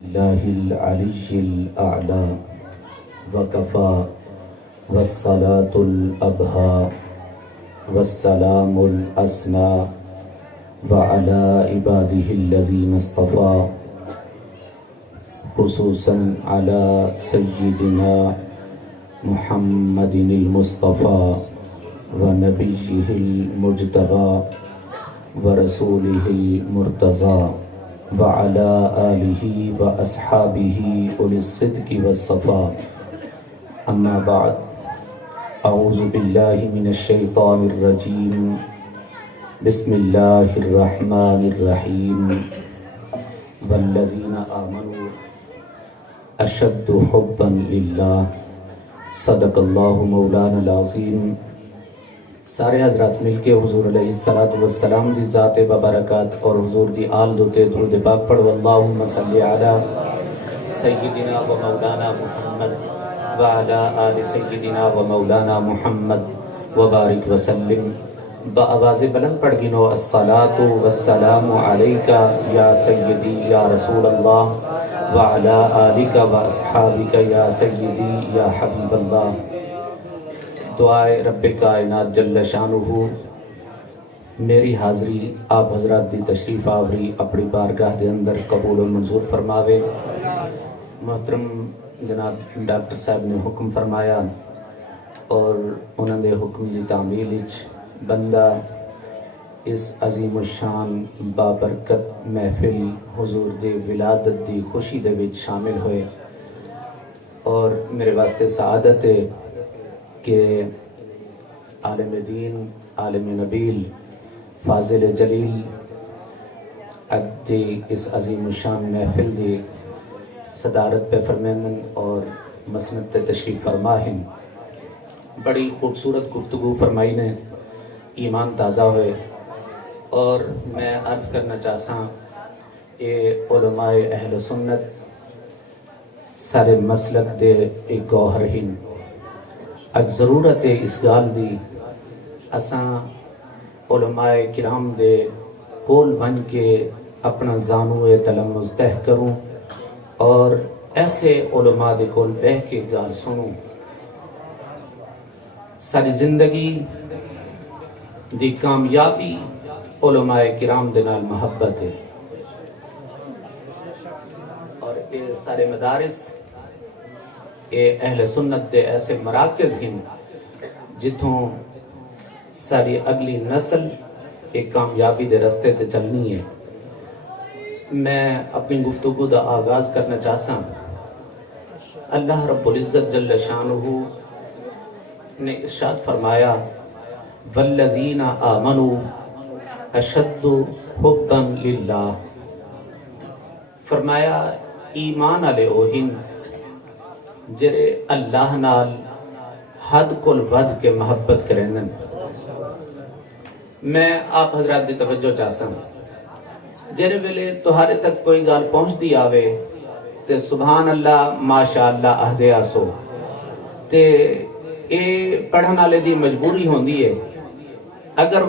الله العلي الأعلى وكفى والصلاة الأبهى والسلام الأسنى وعلى عباده الذين اصطفى خصوصا على سيدنا محمد المصطفى ونبيه المجتبى ورسوله المرتضى وعلى آله وأصحابه أولي الصدق والصفاء أما بعد أعوذ بالله من الشيطان الرجيم بسم الله الرحمن الرحيم والذين آمنوا أشد حبا لله صدق الله مولانا العظيم۔ سارے حضرات مل کے حضور علیہ الصلوۃ والسلام دی ذات ببرکات اور حضور دی آل دوتے درود پاک پڑھو۔ اللہم صلی علی سیدنا و مولانا محمد وعلی آل سیدنا و مولانا محمد وبارک وسلم۔ بآواز بلند پڑھ گنو الصلاۃ والسلام علیک یا سیدی یا رسول اللہ وعلی آلک و اصحابک یا سیدی یا حبیب اللہ۔ دعائے رب کائنات جل شانہ میری حاضری آپ حضرات دی تشریف آوری اپنی بارگاہ دے اندر قبول و منظور فرماوے۔ محترم جناب ڈاکٹر صاحب نے حکم فرمایا اور انہوں نے حکم دی تعمیل وچ بندہ اس عظیم الشان بابرکت محفل حضور دے ولادت دی خوشی دے وچ شامل ہوئے، اور میرے واسطے سعادت ہے کہ عالم دین، عالم نبیل، فاضل جلیل دی اس عظیم الشان محفل دی صدارت پہ فرمائن اور مسند تے تشریف فرماہن۔ بڑی خوبصورت گفتگو فرمائی نے، ایمان تازہ ہوئے، اور میں عرض کرنا چاہتا ہوں اے علماء اہل سنت سارے مسلک دے ایک گوہر ہن۔ اج ضرورت ہے اس گال دی اساں علماء کرام دے کول بن کے اپنا زانو تلمذ تہ کروں اور ایسے علماء دے کول بہ کے گال سنوں۔ ساری زندگی دی کامیابی علماء کرام دے نال محبت ہے، اور اے سارے مدارس، اے اہل سنت دے ایسے مراکز ہیں جتوں ساری اگلی نسل ایک کامیابی دے رستے تے چلنی ہے۔ میں اپنی گفتگو دا آغاز کرنا چاہتا ہوں۔ اللہ رب العزت جل شانہ نے ارشاد فرمایا والذین آمنوا اشد حبا للہ، فرمایا ایمان والے اوہن جرے اللہ نال حد کل ود کے محبت کریں۔ میں آپ حضرات دی توجہ چاہتا ہوں، جرے ویلے تہارے تک کوئی گال پہنچ دی آوے تے سبحان اللہ ماشاءاللہ اہدے آسو تے اے پڑھن والے دی مجبوری ہوندی ہے۔ اگر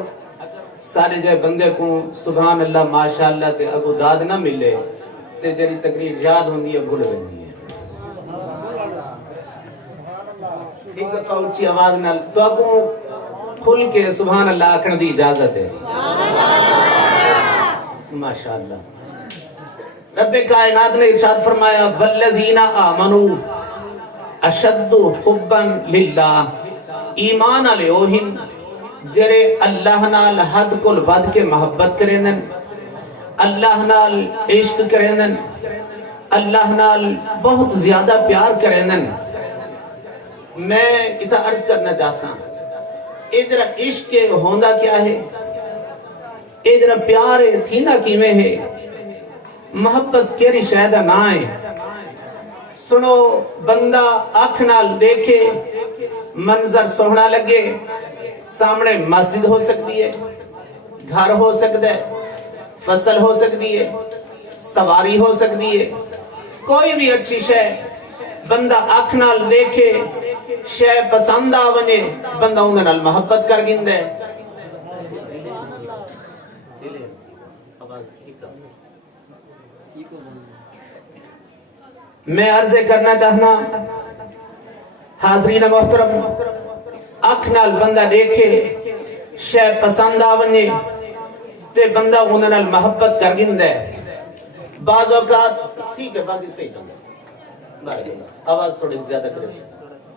سارے جائے بندے کو سبحان اللہ ماشاءاللہ تے اگو داد نہ ملے تے جری تقریر یاد ہوندی ہے بھول ویندی ہے۔ ایک دفعہ اونچی آواز نال تو اگوں کھل کے سبحان اللہ آکھن دی اجازت ہے۔ ماشاءاللہ۔ رب کائنات نے ارشاد فرمایا والذین آمنوا اشد حبا للہ، ایمان والے اوہن جرے اللہ نال حد کل ود کے محبت کریں، اللہ نال عشق کریں، اللہ نال بہت زیادہ پیار کریں۔ میں اتنا عرض کرنا چاہتا ہوں ادھر عشق ہوندہ کیا ہے، ادھر پیار تھینا کیمیں ہے، محبت کیری شاہدہ نہ ہے۔ سنو بندہ آنکھ نال دیکھے منظر سوہنا لگے، سامنے مسجد ہو سکتی ہے، گھر ہو سکتا ہے، فصل ہو سکتی ہے، سواری ہو سکتی ہے، کوئی بھی اچھی شے بندہ آنکھ نال دیکھے شے پسند آونے بندہ انہوں نال محبت کر گندے۔ میں عرض کرنا چاہنا حاضرین محترم اکھ نال بندہ دیکھے شے پسند آونے تے بندہ انہاں نال محبت کر گندا ہے بعض اوقات ٹھیک ہے باقی صحیح چل رہا ہے آواز تھوڑی زیادہ کرے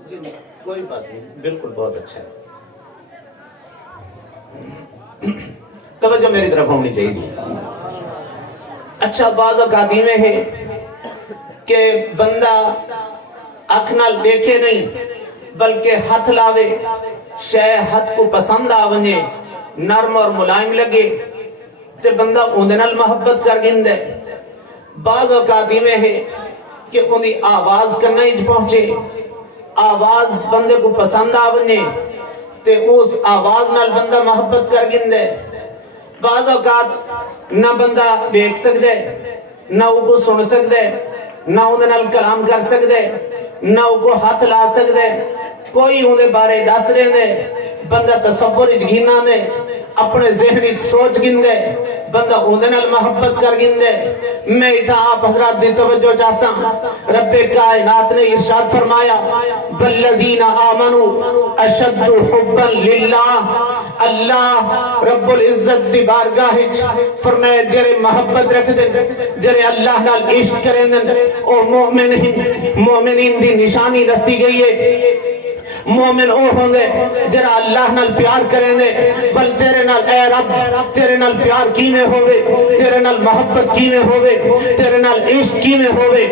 جی کوئی بات نہیں بالکل بہت اچھا ہے توجہ میری طرف ہونی چاہیے اچھا بعض اوقات میں ہے کہ بندہ اکھ نال دیکھے نہیں بلکہ ہاتھ لاوے شے ہاتھ کو پسند آونے نرم اور ملائم لگے تے بندہ اندے نال محبت کر گندے بعض اوقات میں ہے کہ اندی آواز کرنا ہی پہنچے آواز بندے کو پسند آونے تے اس آواز نال بندہ محبت کر گندے بعض اوقات نہ بندہ دیکھ سکدے نہ وہ کو سن سکدے نہ اندے نال کلام کر سکدے نہ وہ کو ہاتھ لا سکدے کوئی اندے بارے دس رہے دے بندہ تصور اچ گھینا دے اپنے ذہن اچ سوچ گندے بندہ اندے نال محبت کر گندے میں اتھا آپ حضرات دی توجہ چاہسا رب کائنات نے ارشاد فرمایا والذین آمنوا اشد حبا للہ اللہ رب العزت دی بارگاہ فرمایا جرے محبت رکھ دے جرے اللہ نال عشق کریں دے او مومنین دی نشانی دسی گئی ہے مومن او ہوں گے جرا اللہ نال پیار کریں دے بل تیرے نال اے رب تیرے نال پیار کیویں ہوئے تیرے نال محبت کیویں ہوئے تیرے نال عشق کیویں ہوئے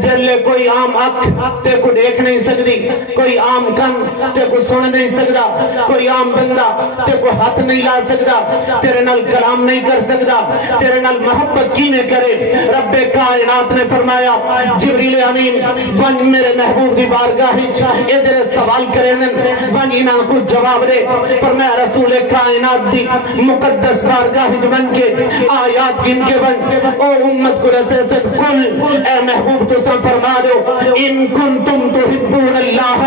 جلے کوئی عام اکھ تے کو دیکھ نہیں سکتی کوئی عام کن تے کو سن نہیں سکتا کوئی عام بندہ تے کو ہاتھ نہیں لا سکتا تیرے نال کلام نہیں کر سکتا تیرے نال محبت کیویں کرے رب کائنات نے فرمایا جبریل امین ون میرے محبوب دی بارگاہ وچ ادھر سوال کریں ون انہاں کو جواب دے فرمایا رسول کائنات دی مقدس بارگاہ جمن کے آیات گن کے ون او امت کو رسے سے کل اے محبوب تو سن فرما دو ان کنتم تحبون اللہ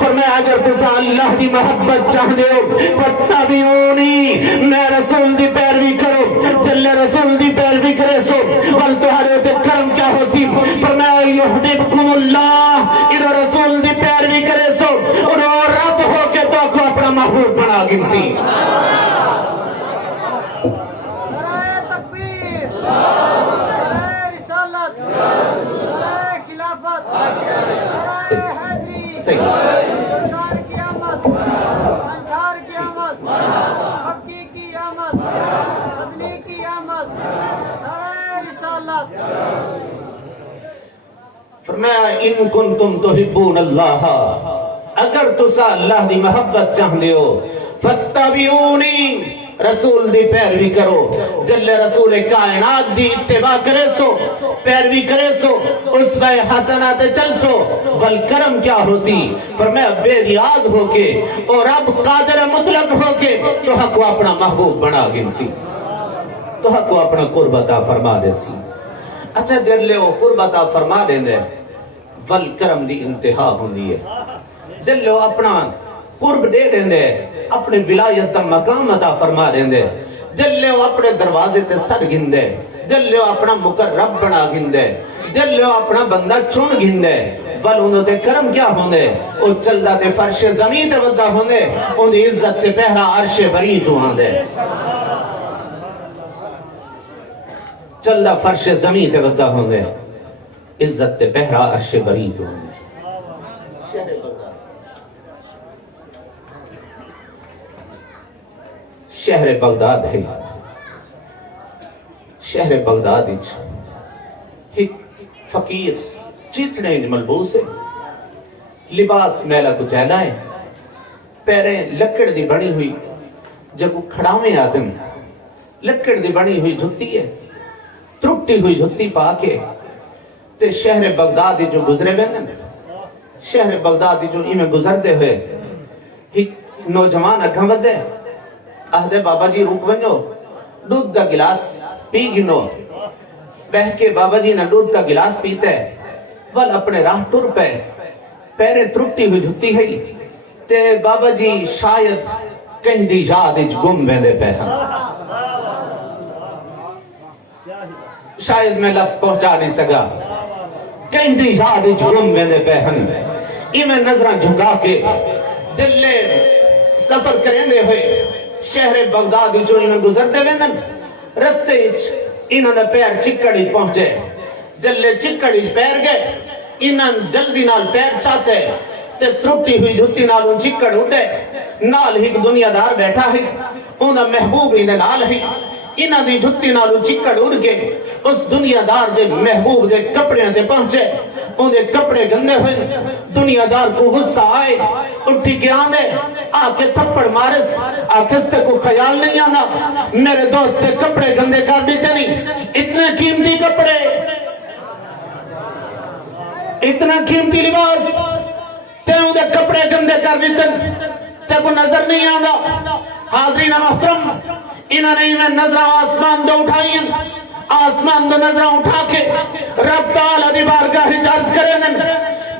فرمایا اگر تسا اللہ دی محبت چاہنے ہو فتبعونی میں رسول دی پیروی کرو جلے رسول دی پیروی کرے سو ول تہارے تے کرم کیا ہو سی فرمایا یحببکم اللہ ادھر رسول دی پیروی کرے سو اور رب ہو کے تو کو اپنا محبوب بنا گنسی نعرہ تکبیر نعرہ رسالت نعرہ خلافت نعرہ حیدری سرکار کی آمد انصار کی آمد مکی کی آمد مدنی کی آمد نعرہ رسالت فرمایا ان کنتم تحبون اللہ اگر تسا اللہ دی محبت چاہنے ہو فتبعونی رسول دی پیروی کرو جلے رسول کائنات دی اتباع کرے سو پیروی کرے سو اسوہ حسنات چل سو والکرم کیا ہو سی فرمایا بے نیاز ہو کے اور رب قادر مطلق ہو کے تو حق کو اپنا محبوب بنا گنسی تو حق کو اپنا قرب عطا فرما دے سی اچھا جلے وہ قرب عطا فرما دیں دے والکرم دی انتہا ہوندی ہے جلے وہ اپنا قرب دے دیں دے اپنے ولایت تا مقام عطا فرما دیں دے جلے وہ اپنے دروازے تے سڑ گندے جلے وہ اپنا مقرب بنا گندے جلے وہ اپنا بندہ چون گندے ول انہوں تے کرم کیا ہوندے او چلدہ تے فرش زمین تے ودہ ہوندے ان دی عزت تے پہرا عرش بری تو آندے چلدہ فرش زمین تے ودہ ہوندے عزت تے پہرا عرش بری تو آندے شہر بغداد ہے شہر بغداد ایک فقیر چیتنے ملبوس ہے لباس میلا کچیلا ہے پیریں لکڑ دی بنی ہوئی جب وہ کھڑاویں آدم لکڑ دی بنی ہوئی جھتی ہے ترکتی ہوئی جھتی پا کے تے شہر بغداد جو گزرے ویندن شہر بغداد جو ایمیں گزرتے ہوئے ایک نوجوان اگھاں ودے آہدے بابا جی روک ونجو دودھ دا گلاس پی گنو بہ کے بابا جی نے دودھ دا گلاس پیتے ول اپنے راہ ٹر پہ پیرے ترکتی ہوئی دھتی ہے تے بابا جی شاید کہیں دی یاد اچ گم ویندے پہ شاید میں لفظ پہنچا نہیں سکا کہیں دی یاد جھوم ویندے بہن ایویں نظراں جھکا کے دل لے سفر کرندے ہوئے شہر بغداد جو ایویں گزرتے ویندن رستے وچ انہاں دا پیر چکڑ وچ پہنچے جلے چکڑ وچ پیر گئے انہاں جلدی نال پیر چاتے تے ٹوٹی ہوئی جُتی نال ان چکڑ اٹھے نال ہی دنیا دار بیٹھا ہے انہاں محبوب ہی نال ہی انہاں دی جُتی نال چکڑ اڑ کے اس دنیا دار دے محبوب دے کپڑے تے پہنچے ان دے کپڑے گندے ہوئے دنیا دار کو غصہ آئے اٹھی کے آنے آ کے تھپڑ مارس آ کستے کو خیال نہیں آنا میرے دوست کے کپڑے گندے کر دیتے نہیں اتنے قیمتی کپڑے اتنا قیمتی لباس تے ان دے کپڑے گندے کر دیتے تے کو نظر نہیں آنا حاضرین محترم انہوں نے انہیں نظر آسمان دے اٹھائیں آسمان دے نظر اٹھا کے رب تعالیٰ دی بارگاہ عرض کریں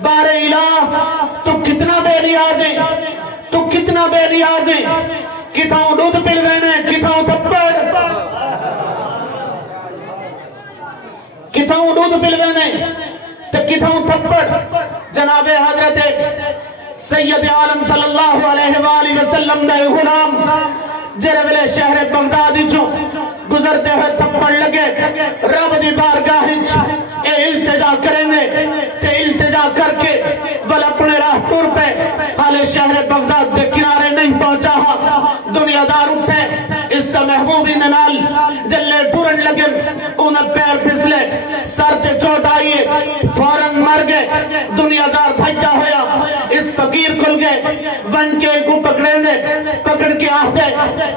بار الہ تو کتنا بے نیاز ہے تو کتنا بے نیاز ہے کتاؤں دودھ پلوینے کتاؤں تھپڑ کتاؤں دودھ پلوینے تے کتاؤں تھپڑ جناب حضرت سید عالم صلی اللہ علیہ وآلہ وسلم دے غلام جرولے شہر بغدادی جو گزرتے ہوئے تھپڑ لگے رب دی بارگاہ اے التجا کریں گے تے التجا کر کے ول اپنے راہ ٹور پہ حالے شہر بغداد دے کنارے نہیں پہنچا دنیا دار اٹھے اس تا محبوبی نال جلے ٹورن لگے انہیں پیر پھسلے سر تے چوٹ آئیے فوراں مر گئے دنیا دار بھجا ہویا اس فقیر کھل گئے ون کے کو پکڑیں دے پکڑ کے آہدے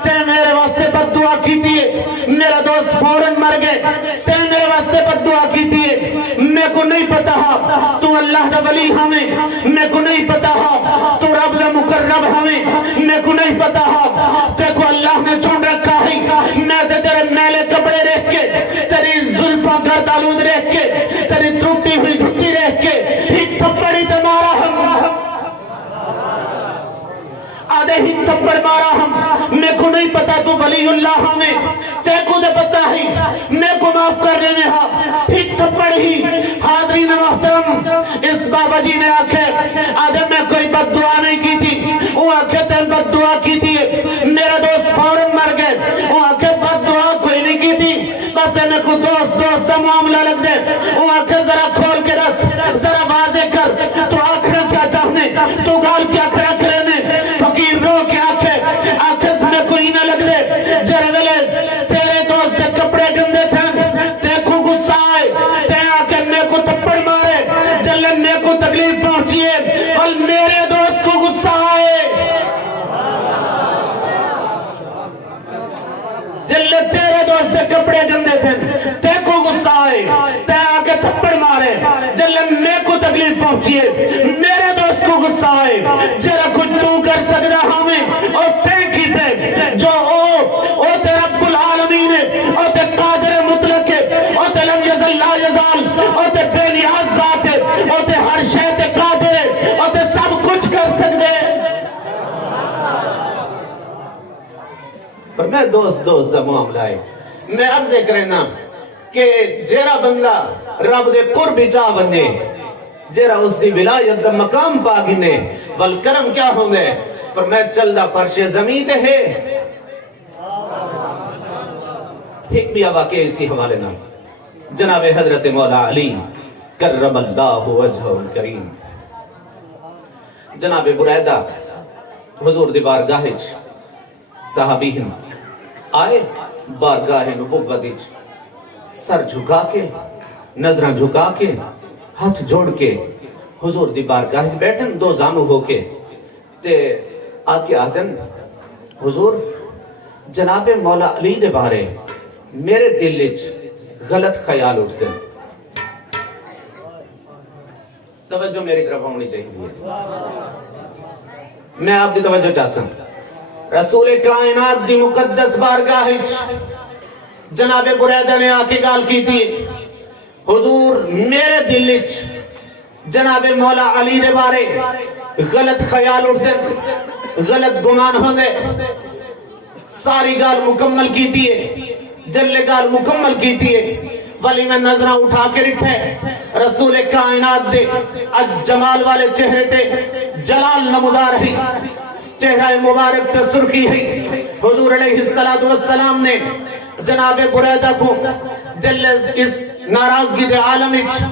تے میرے واسطے بد دعا کی دیئے میرا دوست فوراں مر گئے تے میرے واسطے بد دعا کی دیئے میں کو نہیں پتا تو اللہ دا ولی ہمیں میں کو نہیں پتا تو رب دا مقرب ہمیں میں کو نہیں پتا تے کو اللہ نے چون رکھا ہے میں تے تیرے میلے کپڑے رکھ کے تیری زلفاں گرد آلود رکھ کے تیری ٹوٹی ہوئی گھٹی رکھ کے ہی تھپڑی تے مارا ہم آدھے ہی تھپڑ مارا ہم میں کو نہیں پتا تو ولی اللہ ہمیں تے کو دے پتا ہی میں کو معاف کرنے میں ہی تھپڑ ہی حاضرین محترم اس بابا جی نے آکھے آدھے میں کوئی بد دعا نہیں کی تھی وہ آکھے تے بد دعا کی تھی میرا دوست فوراں مر گئے وہ آکھے بد دعا کوئی نہیں کی تھی بس میں کو دوست کا معاملہ لگ دے وہ آکھے ذرا کھول کے رس ذرا واضح کر تو آخر کیا چاہنے تو گال کیا رکھ لینے فقیر رو کے آکھے میں کوئی نہ لگ دے جرے ویلے تیرے دوست کے کپڑے گندے تھے تے کو غصہ آئے تے آکے میں کو تھپڑ مارے جلے میں کو تکلیف پہنچیے اور میرے دوست کو غصہ آئے جلے تیرے دوست کے کپڑے گندے تھے تے کو غصہ آئے تے آکے تھپڑ مارے جلے میں کو تکلیف پہنچیے میرے دوست کو غصہ آئے جرا کچھ تو کر سکتا ہمیں اور تے کی تے جو او تے رب العالمین او تے قادر مطلق او تے لم یزل لا یزال او تے بے نیاز ذات او تے ہر شے تے قادر او تے سب کچھ کر سکتے پر میں دوست دا معاملہ ہے میں عرض کرنا کہ جیرا بندہ رب دے قرب چاہ بندے جیرا اس دی ولایت دا مقام پاگنے والکرم کیا ہوں گے پر میں چل دا فرش زمین تے ہے ایک بھی واقعہ اسی حوالے نا جناب حضرت مولا علی کرم اللہ وجہ الکریم جناب بریدہ حضور دی بارگاہ صحابی ہم آئے بارگاہ نبوت سر جھکا کے نظریں جھکا کے ہاتھ جوڑ کے حضور دی بارگاہ بیٹھن دو زانو ہو کے تے آکے آدن حضور جناب مولا علی دے بارے میرے دل وچ غلط خیال اٹھتے توجہ میری طرف ہونی چاہیے میں آپ دی توجہ چاہتا ہوں رسول کائنات دی مقدس بارگاہ جناب بریدہ نے آکے گال کی تھی حضور میرے دل وچ جناب مولا علی دے بارے غلط خیال اٹھتے غلط گمان ہوندے ساری گال مکمل کی تھی جلے گال مکمل کی تھی ولی میں نظرہ اٹھا کے رکھے رسول کائنات دے اج جمال والے چہرے تے جلال نمودار ہے، چہرہ مبارک تے سرخی ہے۔ حضور علیہ السلام نے جناب بریدہ کو جل اس ناراضگی دے عالم وچ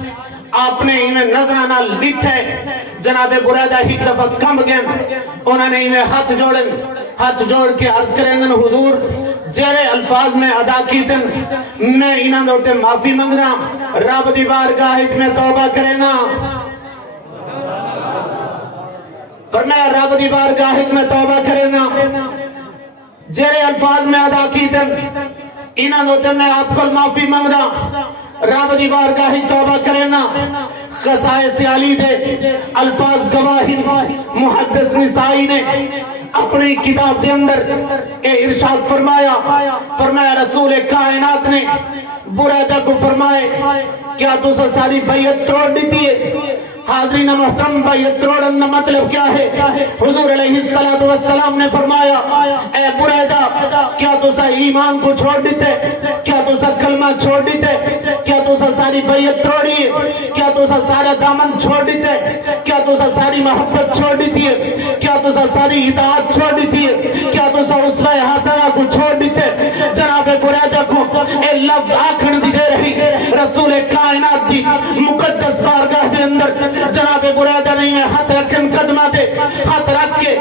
آپ نے انہیں نظرہ نال لٹھے، جناب بریدہ ہی دفعہ کم گئن، انہوں نے انہیں ہاتھ جوڑ کے عرض کریں گے حضور جیرے الفاظ میں ادا کیتن میں انہاں دوتے معافی منگنا، رب دی بارگاہ میں توبہ کرنا، فرمایا رب دی بارگاہ میں توبہ کرنا، جیرے الفاظ میں ادا کیتن انہاں دوتے میں آپ کو معافی منگنا، رب دی بارگاہ توبہ کرنا۔ خصائص علی دے الفاظ گواہی محدث نسائی نے اپنی کتاب دے اندر اے ارشاد فرمایا رسول کائنات نے بریدہ کو فرمائے کیا تو ساری بیعت توڑ دیتی ہے؟ حاضرین محترم بیعت توڑن کا مطلب کیا ہے؟ حضور علیہ السلام نے فرمایا اے بریدہ کیا تو ایمان کو چھوڑ دیتے؟ کیا تو کلمہ چھوڑ دیتے؟ کیا تو ساری بیعت توڑی ہے؟ کیا تو سارا دامن چھوڑ دیتے؟ کیا تو ساری محبت چھوڑ دیتی ہے؟ کیا تو ساری اطاعت چھوڑ دیتی ہے؟ کیا تو اسوہ حسنہ کو چھوڑ دیتے؟ جناب بریدہ کو اے لفظ آکھن دی دے رہی رسول کائنات دی مقدس بارگاہ دے اندر جناب بریدہ نہیں میں ہاتھ رکھن قدمہ دے ہاتھ رکھ کے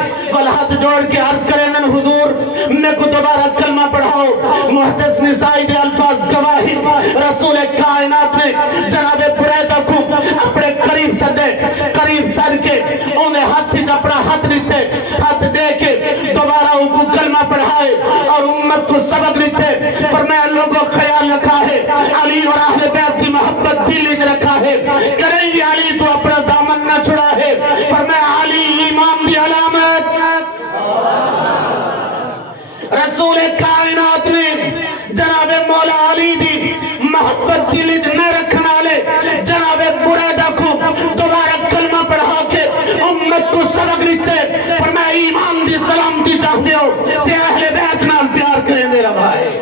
ہاتھ جوڑ کے عرض کریں گے حضور میں کو دوبارہ کلمہ پڑھاؤ۔ محدث نسائی دے الفاظ گواہی رسول کائنات نے جناب بریدہ کو اپنے قریب سر کے انہیں ہاتھ ہی اپنا ہاتھ لیتے ہاتھ دے کے دوبارہ ان کو کلمہ پڑھائے اور امت کو سبق لیتے۔ فرمایا لوگوں خیال رکھا ہے علی اور اہل بیت کی محبت دل وچ رکھا ہے، کریں گے علی تو اپنا دامن نہ چھڑا ہے۔ فرمایا علی امام دی علامت، رسول کائنات نے جناب مولا علی دی محبت دل وچ نہ رکھنا لے جناب بریدہ کو دوبارہ کلمہ پڑھا کے امت کو سبق لیتے۔ فرمایا ایمان دی سلامتی چاہتے ہو کہ اہل بیت نال پیار کریں دے رہا ہے،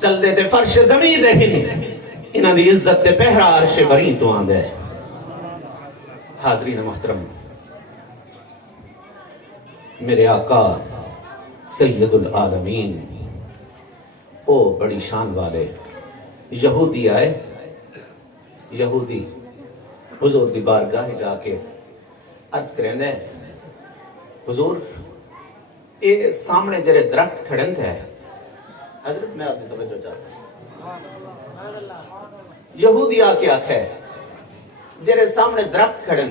چل دے تے فرش زمین دے ہن انہاں دی عزت تے پہرا عرش بری تو آندے۔ حاضرین محترم، میرے آقا سید العالمین او بڑی شان والے یہودی آئے، یہودی حضور دی بارگاہ جا کے عرض کریں دے حضور اے سامنے جرے درخت کھڑن تھے، حضرت میں آپ نے توجہ چاہتا یہودی آ کے آکھے جرے سامنے درخت کھڑن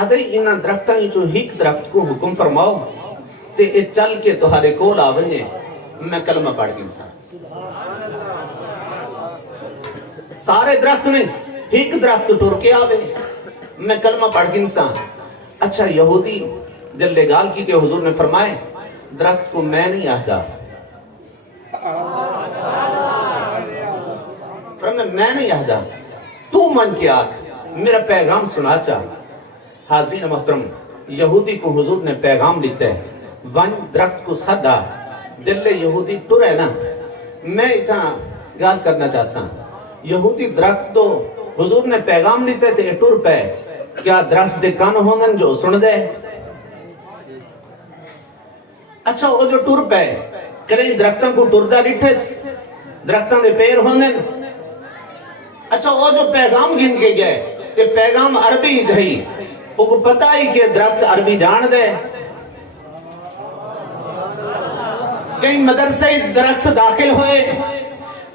آدھائی انہاں درختاں جو ہیک درخت کو حکم فرماؤ تے اے چل کے تہارے کول آونجے میں کلمہ پڑھ گئی سا۔ سارے درخت نے ہیک درخت ٹور کے آوے میں کلمہ پڑھ گئی سا۔ اچھا یہودی جب لے گال کی تے حضور نے فرمائے درخت کو میں نہیں آہدا، فرمائے میں نہیں آہدا تو من کے آکھ میرا پیغام سنا چاہ۔ حاضرین محترم، یہودی کو حضور نے پیغام لیتے ہیں ون درخت کو صدا جلے یہودی ٹر ہے نا، میں اتنا گال کرنا چاہتا ہوں یہودی درخت تو حضور نے پیغام لیتے تھے ٹر پہ، کیا درخت دے کان ہونگن جو سن دے؟ اچھا وہ جو ٹر پہ کریں درختوں کو ٹردہ لٹھس درختوں دے پیر ہونگن، اچھا وہ جو پیغام گن کے گئے کہ پیغام عربی جہی وہ کو پتہ ہی کہ درخت عربی جان دے، کئی مدرسے درخت داخل ہوئے۔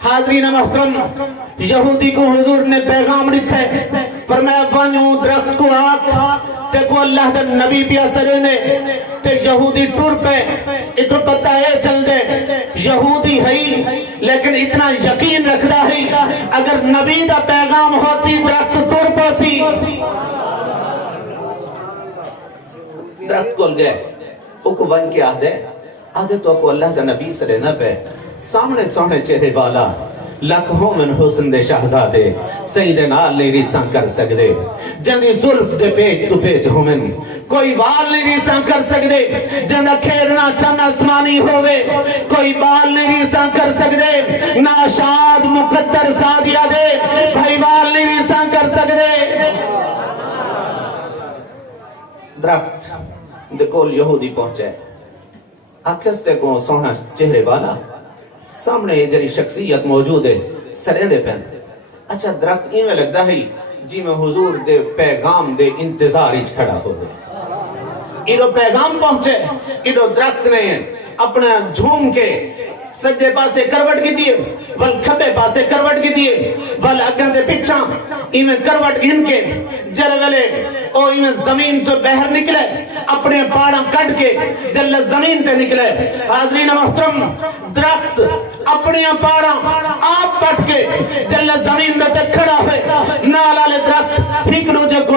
حاضرین محترم، یہودی کو حضور نے پیغام دیتے فرمایا وانیوں درخت کو آگ تے کو اللہ دا نبی بھی اثرے نے تے یہودی ٹور پہ اتو پتہ ہے چل دے یہودی ہے لیکن اتنا یقین رکھتا ہے اگر نبی دا پیغام ہو سی درخت ٹور پہ سی۔ درخت کول گئے او کو ون کے آدھے تو کو اللہ دا نبی سرے نہ پہ سامنے سونے چہرے والا لکھ ہومن حسن دے شہزادے سیدے نال نہیں ریساں کر سکدے جندی ظلف دے پیج تو پیج ہومن کوئی بال نہیں ریساں کر سکدے جندہ کھیڑنا چند اسمانی ہوئے کوئی بال نہیں ریساں کر سکدے ناشاد مقدر سادیہ دے بھائی بال نہیں ریساں کر سکدے درخت دے کول یہودی پہنچے آکھستے کو سونا چہرے والا سامنے یہ جری شخصیت موجود ہے سرے دے پہن اچھا درخت ایمیں لگتا ہے جی میں حضور دے پیغام دے انتظاری کھڑا ہو گئے ایڈو پیغام پہنچے ایڈو درخت نے اپنا جھوم کے سجدے پاسے کروٹ کی دیئے ول کھبے پاسے کروٹ کی دیئے ول اگن دے پچھاں ایمیں کروٹ گھن کے جلوے او ایمیں زمین تو بہر نکلے اپنے پاڑاں کٹ کے جل زمین تے نکلے حاضرین محترم درخت اپنی پاڑاں آپ پٹ کے جل زمین تے کھڑا ہوئے نالا لے درخت ہکڑو جو کو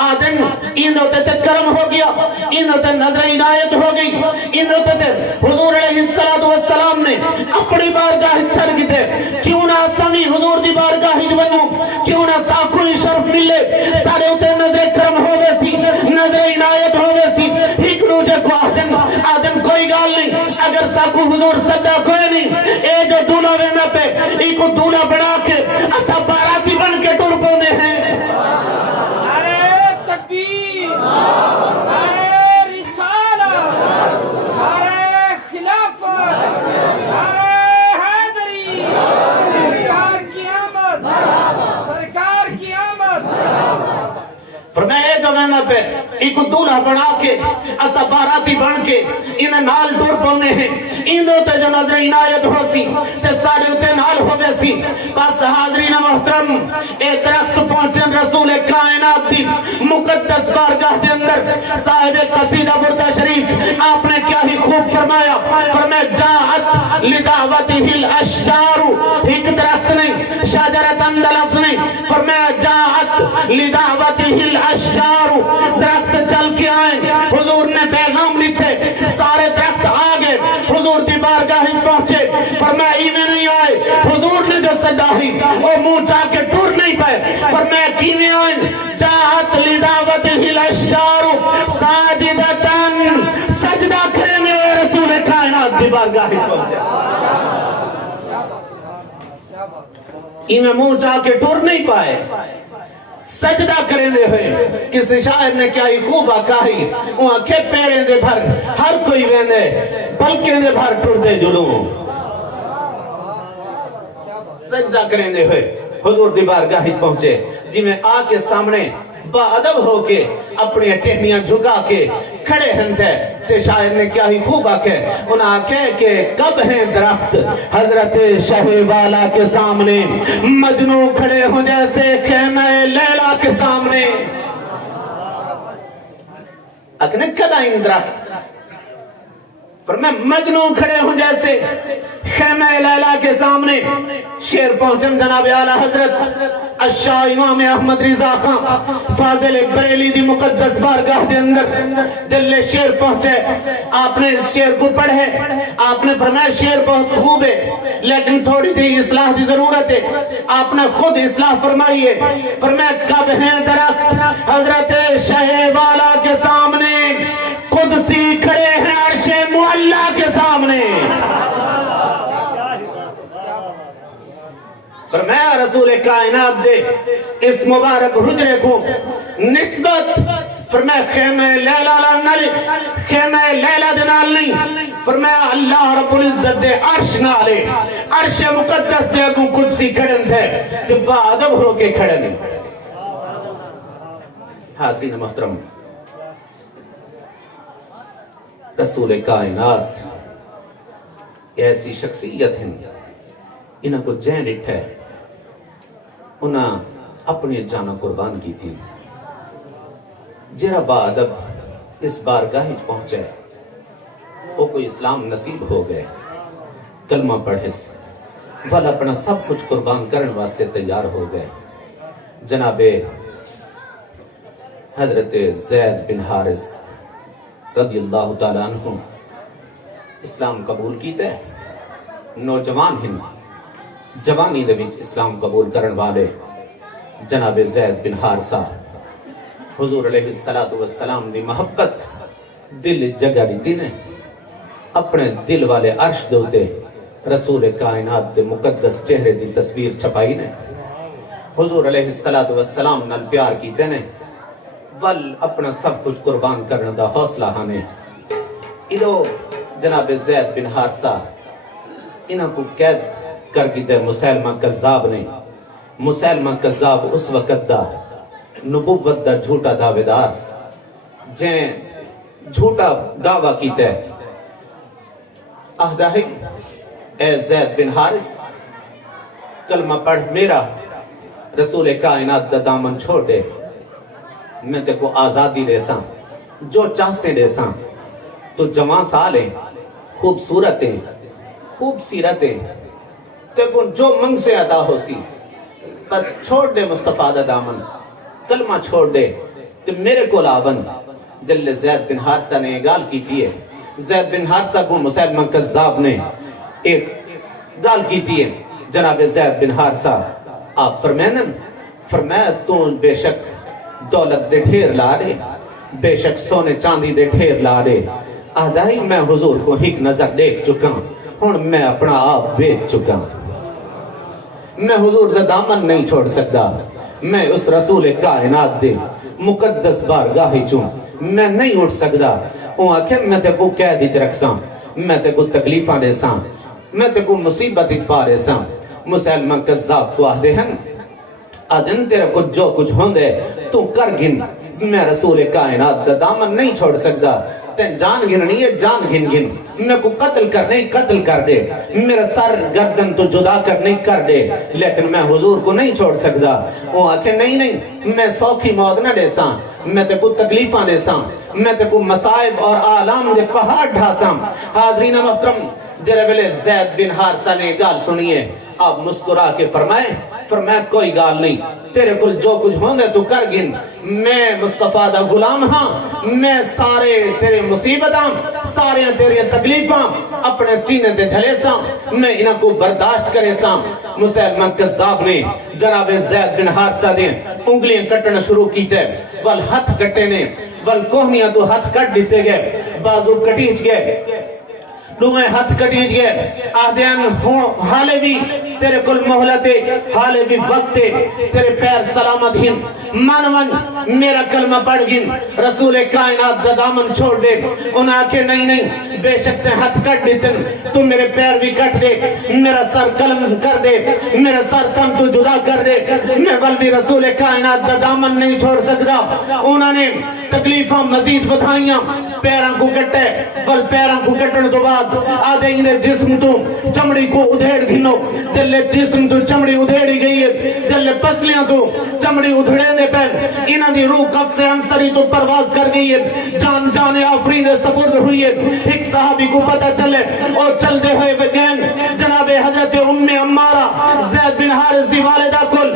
آدن ایندو تے کرم ہو گیا ایندو تے نظر عنایت ہو گئی ایندو تے حضور علیہ السلام نے اپنی بارگاہ سر گئے کیوں نہ سمی حضور دی بارگاہ بنو کیوں نہ ساکھوئی شرف ملے سارے ہوتے نظر کرم ہوئے سی نظر عنایت ہوئے سی ایک روجے کو آدم کوئی گال نہیں اگر ساکھو حضور صدا کوئی نہیں اے جو دولہ وینا پہ ایک کو دولہ بنا کے اسا باراتی بن کے ٹور پونے ہیں نعرہ تکبیر نعرہ رسالہ نعرہ خلافت نعرہ حیدری سرکار کی آمد سرکار کی آمد فرمائے جو وینا پہ ایک دولہ بنا کے اسا باراتی بن کے انہیں نال ٹور پونے ہیں اندو تے جو نظر عنایت ہو سی تے سارے ہوتے نال ہو بے سی بس حاضرین محترم اے درخت پہنچن رسول کائنات دی مقدس بارگاہ دے اندر صاحب قصیدہ بردہ شریف آپ نے کیا ہی خوب فرمایا فرمائے جاعت لدعوتہ الاشجار ایک درخت نہیں شجرت اندلفظ نہیں فرمایا جاعت لدعوتہ الاشجار درخت چل کے آئیں حضور نے پیغام لکھے سارے درخت آگے حضور دی بارگاہ پہنچے فرمایا ایمیں نہیں آئے حضور نے جو صداہی وہ منہ چاہ کے ٹور نہیں پائے فرمایا کیویں آئیں جاعت لدعوتہ الاشجار ساجدتاً سجدہ کرنے رسول کائنات دی بارگاہ پہنچے ایمیں منہ چاہ کے ٹور نہیں پائے سجدہ کریں دے ہوئے کسی شاعر نے کیا ہی خوب آکاہی وہاں کے پیریں دے بھر ہر کوئی ویندے بلکیں دے بھر ٹور دے جلوں سجدہ کریں دے ہوئے حضور دی بارگاہ پہنچے جی میں آ کے سامنے با ادب ہو کے اپنی ٹہنیاں جھکا کے کھڑے ہیں تے شاعر نے کیا ہی خوب آکے انہاں آکے کہ کب ہیں درخت حضرت شاہ والا کے سامنے مجنوں کھڑے ہوں جیسے خیمہ لیلا کے سامنے اکنے کدا ان درخت فرمائے مجنوں کھڑے ہوں جیسے خیمہ لیلا کے سامنے شیر پہنچن جناب اعلیٰ حضرت الشاہ امام احمد رضا خان فاضل بریلی دی مقدس بارگاہ دے اندر دل شیر پہنچے آپ نے اس شیر کو پڑھے آپ نے فرمایا شیر بہت خوب ہے لیکن تھوڑی تھی اصلاح دی ضرورت ہے آپ نے خود اصلاح فرمائی ہے فرمایا کب ہیں درخت حضرت شاہ والا کے سامنے قدسی کھڑے ہیں عرش معلیٰ کے سامنے فرمایا رسول کائنات دے اس مبارک حجرے کو نسبت فرمایا خیمہ لیلہ نال خیمہ لیلہ دے نال نہیں فرمایا اللہ رب العزت دے عرش نالے عرش مقدس دے کو قدسی کھڑن تھے جو با ادب ہو کے کھڑن حاضرین محترم رسول کائنات ایسی شخصیت ہیں انہاں کو جین ڈٹھ ہے انہاں اپنی جانہ قربان کی تھی جرا با ادب اس بارگاہ پہنچے وہ کوئی اسلام نصیب ہو گئے کلمہ پڑھے والا اپنا سب کچھ قربان کرنے واسطے تیار ہو گئے جناب حضرت زید بن حارث رضی اللہ تعالیٰ عنہ اسلام قبول کیتے نوجوان ہن جوانی دے وچ اسلام قبول کرن والے جناب زید بن حارثہ حضور علیہ السلام دی محبت دل جگہ دیتی نے اپنے دل والے عرش دوتے رسول کائنات دے مقدس چہرے دی تصویر چھپائی نے حضور علیہ السلام نال پیار کیتے نے ول اپنا سب کچھ قربان کرنے دا حوصلہ ہانے ادو جناب زید بن حارثہ انہاں کو قید کر گئے مسلمہ کذاب نے مسلمہ کذاب اس وقت دا نبوت دا جھوٹا دعوے دار جیں جھوٹا دعویٰ کیتے آہدائی اے زید بن حارث کلمہ پڑھ میرا رسول کائنات دا دامن چھوڑ دے میں تے کو آزادی دے ساں جو چاہتے دے ساں تو جوان سالیں خوبصورتیں خوب سیرتیں تے کو جو منگ سے عطا ہو سی بس چھوڑ دے مصطفیٰ دا دامن کلمہ چھوڑ دے تے میرے کو لاون دل زید بن حارثہ نے گال کی دیئے زید بن حارثہ کو مسلمہ کذاب نے ایک گال کی دیئے جناب زید بن حارثہ آپ فرمایا تو بے شک دولت دے ڈھیر لا دے بے شک سونے چاندی دے ڈھیر لا دے آدھائی میں حضور کو ہک نظر دیکھ چکا ہوں میں اپنا آپ بیچ چکا میں حضور دا دامن نہیں چھوڑ سکتا میں اس رسول کائنات دے مقدس بارگاہی چوں میں نہیں اٹھ سکتا وہ آکھے میں تے کو قید وچ رکھساں میں تے کو تکلیفاں دے ساں میں تے کو مصیبت وچ پا رہے ساں مسلمہ کذاب کو آدھے ہیں آدھن تیرے کو جو کچھ ہوں دے تو کر گن میں رسول کائنات دا دامن نہیں چھوڑ سکتا تین جان گننی ہے جان گن میں کو قتل کر نہیں قتل کر دے میرا سر گردن تو جدا کر نہیں کر دے لیکن میں حضور کو نہیں چھوڑ سکتا وہ آکھے نہیں میں سوکھی موت نہ دے ساں میں تے کو تکلیفاں دے ساں میں تے کو مصائب اور آلام دے پہاڑ ڈھا ساں حاضرین محترم جرے بلے زید بن حارثہ نے گال سنیے آپ مسکرا کے فرمائے کوئی گال نہیں تیرے کل جو کچھ ہوں دے تو کر گن میں مصطفیٰ دا غلام ہاں میں سارے تیرے مصیبتاں سارے تیرے تکلیفاں اپنے سینے دے جھلے ساں میں انہاں کو برداشت کرے ساں مسلمہ کذاب نے جناب زید بن حارثہ دے انگلیاں کٹنا شروع کیتے وال ہتھ کٹے نے وال کوہنیاں تو ہتھ کٹ دیتے گئے بازو کٹیچ گئے دوئے ہتھ کٹیج گئے آدھیان حالے بھی تیرے کل محلتے حالے بھی وقتے تیرے پیر سلامت ہن من میرا کلمہ پڑھ گن رسول کائنات دا دامن چھوڑ دے انہاں آکے نہیں بے شک تے ہتھ کٹ دیتن تو میرے پیر بھی کٹ دے میرا سر کلم کر دے میرا سر تن تو جدا کر دے میں والدی رسول کائنات دا دامن نہیں چھوڑ سکتا انہاں نے تکلیفاں مزید بدھائیاں پیران کو کٹے بل پیران کو کٹن تو بعد آدھے انہیں جسم تو چمڑی کو ادھیڑ گھنو جلے جسم تو چمڑی ادھیڑی گئی ہے جلے پسلیاں تو چمڑی ادھڑے دے پہن انہاں دی روح کف سے انصری تو پرواز کر گئی ہے جان آفرین سپرد ہوئی ہے ایک صحابی کو پتہ چلے اور چل دے ہوئے بگین جناب حضرت ام عمارہ زید بن حارث دی والدہ کل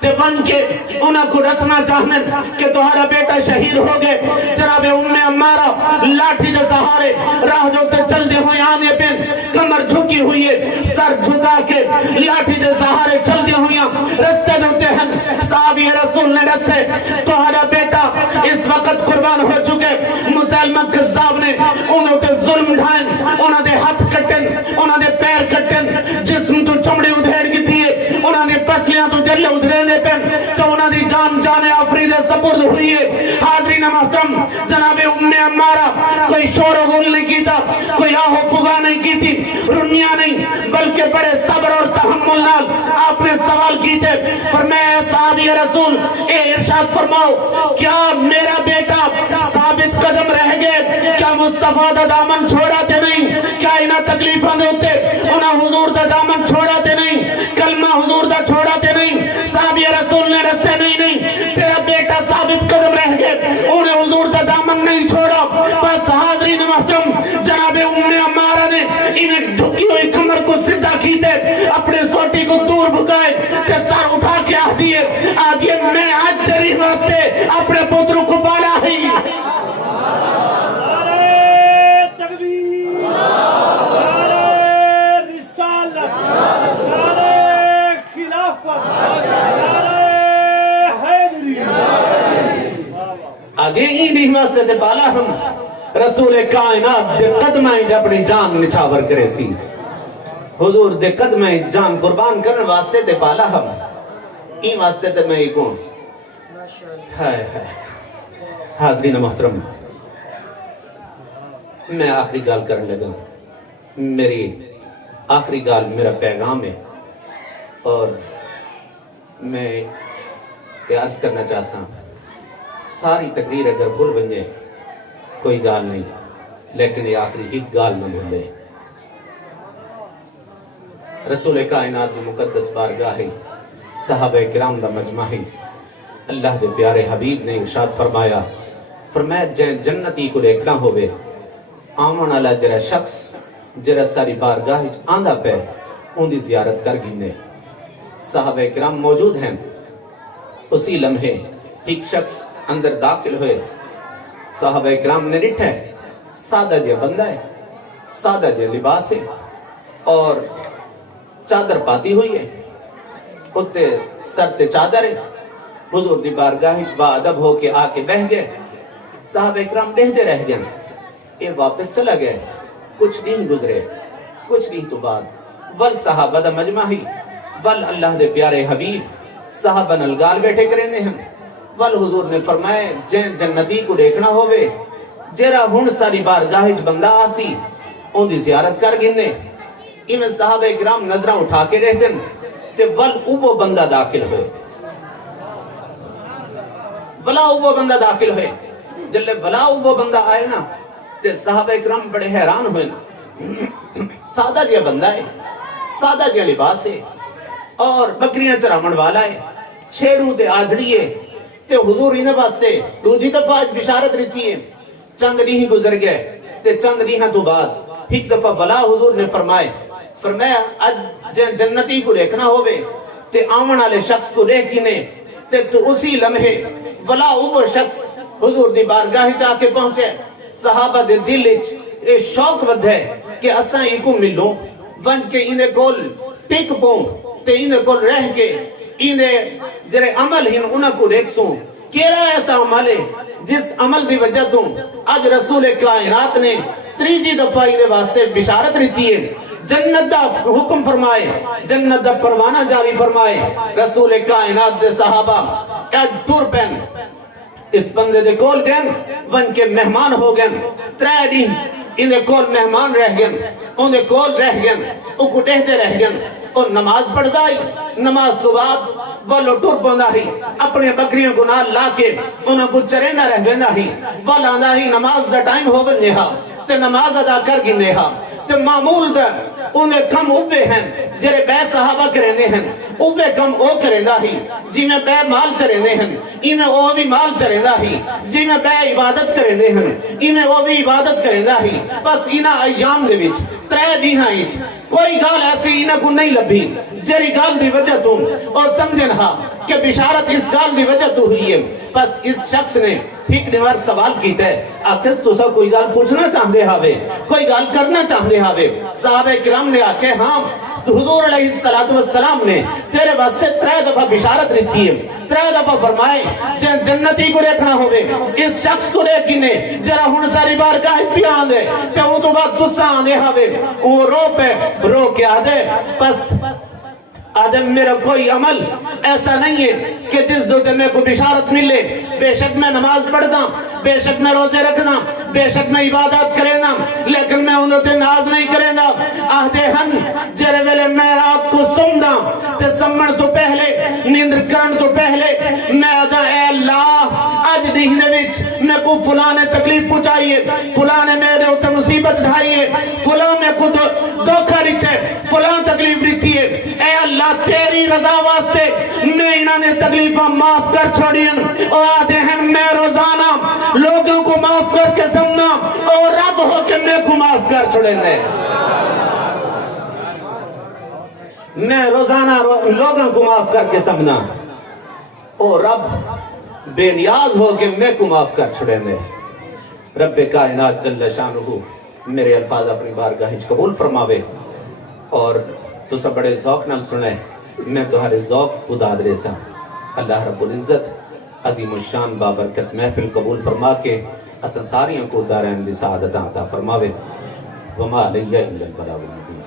تے بن کے انہاں کو رسنا چاہنے کہ تمہارا بیٹا شہید ہو گئے جناب ام عمارہ لاٹھی دے سہارے راہ جو تے چل دے ہوئے آنے پین کمر جھکی ہوئی ہے سر جھکا کے لاٹھی دے سہارے چل دے ہوئے رستے دوتے ہیں صحابی رسول نے رسے تمہارا بیٹا اس وقت قربان ہو چکے مسلمہ کذاب نے انہوں تے ظلم ڈھائیں انہوں دے ہاتھ کٹن انہوں دے پیر کٹن جسم تو چمڑی ادھیڑ کی دیئے انہوں نے پسلیاں تو جلے ادھرینے پہ تو انہوں نے جان آفرید سپرد ہوئی ہے حاضرین محترم جناب ام عمارہ کوئی شور و غل نہیں کیتا کوئی آہو پگا نہیں کی تھی رنیا نہیں بلکہ بڑے صبر اور تحمل نال آپ نے سوال کیتے فرمائے صحابی رسول اے ارشاد فرماؤ کیا میرا بیٹا ثابت قدم رہ گئے کیا مصطفیٰ دا دامن چھوڑا تے نہیں کیا انہاں تکلیفاں دے ہوتے انہاں حضور دا دامن چھوڑا تے نہیں کلمہ حضور دا چھوڑا تے نہیں صحابی رسول نے رسے نہیں تیرا بیٹا ثابت قدم رہ گئے انہیں حضور دا دامن نہیں چھوڑا بس حاضرین محترم جناب ام عمارہ نے انہیں جھکی ہوئی کمر کو سدھا کیتے اپنے سوٹی کو دور بھگائے کہ سر اٹھا کے آدھیے میں آج تیری واسطے اپنے پتروں کو بالا ہی تکبیر نعرہ رسالت آگے ہی نہیں واسطے تے پالا ہم رسول کائنات دے قدمائیں جب اپنی جان نچھاور کرے سی حضور دے قدمائیں جان قربان کرنے واسطے تے پالا ہم ای واسطے تے میں ہی کون ہائے ہائے حاضرین محترم میں آخری گال کرنے لگا میری آخری گال میرا پیغام ہے اور میں عرض کرنا چاہتا ہوں ساری تقریر اگر بھول بن جائے کوئی گال نہیں لیکن یہ آخری ہی گال نہ بھولے رسول کائنات میں مقدس بارگاہی صحابہ کرام دا مجمعی اللہ دے پیارے حبیب نے ارشاد فرمایا جن جنتی کو دیکھنا ہوئے آمن والا جرا شخص جرا ساری بارگاہ آندہ پہ ان دی زیارت کر گنے صحابہ کرام موجود ہیں اسی لمحے ایک شخص اندر داخل ہوئے صحابہ کرام نے ڈٹھا ہے سادہ جہ بندہ ہے سادہ جہ لباس ہے اور چادر پاتی ہوئی ہے اتے سر تے چادر ہے حضور دی بارگاہ با ادب ہو کے آ کے بہ گئے صحابہ کرام دیکھتے رہ گئے یہ واپس چلا گئے کچھ نہیں گزرے کچھ نہیں تو بعد ول صحابہ دا مجمعی ول اللہ دے پیارے حبیب صحابہ نلگال بیٹھے کرنے ہیں ول حضور نے فرمائے جن جنتی کو دیکھنا ہوئے جیرا ہن ساری بارگاہ بندہ آسی ان دی زیارت کر گنے ایمیں صحابہ کرام نظرہ اٹھا کے رہتے ہیں تے ول وہ بندہ داخل ہوئے ولا وہ بندہ داخل ہوئے جلے ولا وہ بندہ آئے نا تے صحابہ کرام بڑے حیران ہوئے سادہ جیا بندہ ہے سادہ جیا لباس ہے اور بکریاں چرامن والا ہے چھیڑوں تے آجڑی ہے تے حضور انہیں واسطے دوجی دفعہ بشارت رہتی ہے چند نہیں گزر گئے تے چند نہیں تو بعد ایک دفعہ ولا حضور نے فرمایا اج جنتی کو دیکھنا ہوئے تے آمن والے شخص کو دیکھ گنے تے تو اسی لمحے ولا وہ شخص حضور دی بارگاہ جا کے پہنچے صحابہ دے دل اے شوق ود ہے کہ اساں ایکو ملوں ونج کے انہیں کول ٹک پوں تے انہیں کول رہ کے انہیں جرے عمل ہن انہاں کو دیکھ سوں کیرا ایسا عمل ہے جس عمل دی وجہ تو آج رسول کائنات نے تریجی دفعہ انہیں واسطے بشارت رہتی ہے جنت دا حکم فرمائے جنت دا پروانہ جاری فرمائے رسول کائنات دے صحابہ ایج ٹور پین اس بندے دے کول گئن ون کے مہمان ہو گئن تریڈی انہیں کول مہمان رہ گئن انہیں کول رہ گئن ان کو ڈہتے رہ گئن اور نماز پڑھ دائی نماز تو بعد والو ٹور پوندا ہی اپنے بکریوں کو نال لا کے انہوں کو چریندہ رہ گئندا ہی والاندہ ہی نماز دا ٹائم ہو بندے ہا تے نماز ادا کر گنے ہا تے معمول دا انہیں کم اوے ہیں جرے بے صحابہ کرنے ہیں اوے کم او کرنا ہی جی میں بے مال چرنے ہیں انہیں او بھی مال چرنا ہی جی میں بے عبادت کرنے ہیں انہیں او بھی عبادت کرنا ہی بس انہا ایام دے وچ ترے دیہاں وچ کوئی گال ایسی انہاں کو نہیں لبھی جری گال دی وجہ تو اور سمجھن ہا کہ بشارت اس گال دی وجہ تو ہوئی ہے بس اس شخص نے ایک نوار سوال کیتا ہے آکس تو سا کوئی گال پوچھنا چاہتے ہاوے کوئی گال کرنا چاہتے ہاوے صحابہ کرام نے آکے ہاں حضور علیہ السلام نے تیرے واسطے 3 دفعہ بشارت رہتی ہے 3 دفعہ فرمائے جنتی کو دیکھنا ہوئے اس شخص کو دیکھنے جرا ہن ساری بار گاہ پی آندے کہ وہ تو بعد تسا آندے ہاوے وہ رو پہ رو کے آدھے بس آدم میرا کوئی عمل ایسا نہیں ہے کہ جس دو میں کو بشارت ملے بے شک میں نماز پڑھتا بے شک میں روزے رکھنا بے شک میں عبادت کرنا لیکن میں انہوں تے ناز نہیں کرنا آہدے ہن جرے ویلے میں رات کو سمنا تے سمن تو پہلے نیندر کرن تو پہلے میں آدھا اے اللہ آج دیہنے وچ میں کو فلانے تکلیف پہنچائیے فلانے میرے ہوتے مصیبت ڈھائیے فلاں میں کو دھوکہ دیتے فلاں تکلیف دیتی ہے اے اللہ تیری رضا واسطے میں انہوں نے تکلیفہ معاف کر چھوڑین اور آتے ہیں میں روزانہ لوگوں کو معاف کر کے سمنا اور رب ہو کے میں کو معاف کر چھوڑیں دے میں روزانہ لوگوں کو معاف کر کے سمنا اور رب بے نیاز ہو کے میں کو معاف کر چھوڑیں دے رب کائنات جل شانہ میرے الفاظ اپنی بارگاہ قبول فرماوے اور تو سب بڑے ذوق نال سنے میں تو ہر ذوق اداد رہے سا اللہ رب العزت عظیم الشان بابرکت محفل قبول فرما کے اساں ساریاں کو دارین دی سعادت عطا فرماوے وما علیہ الا البلاغ المبین.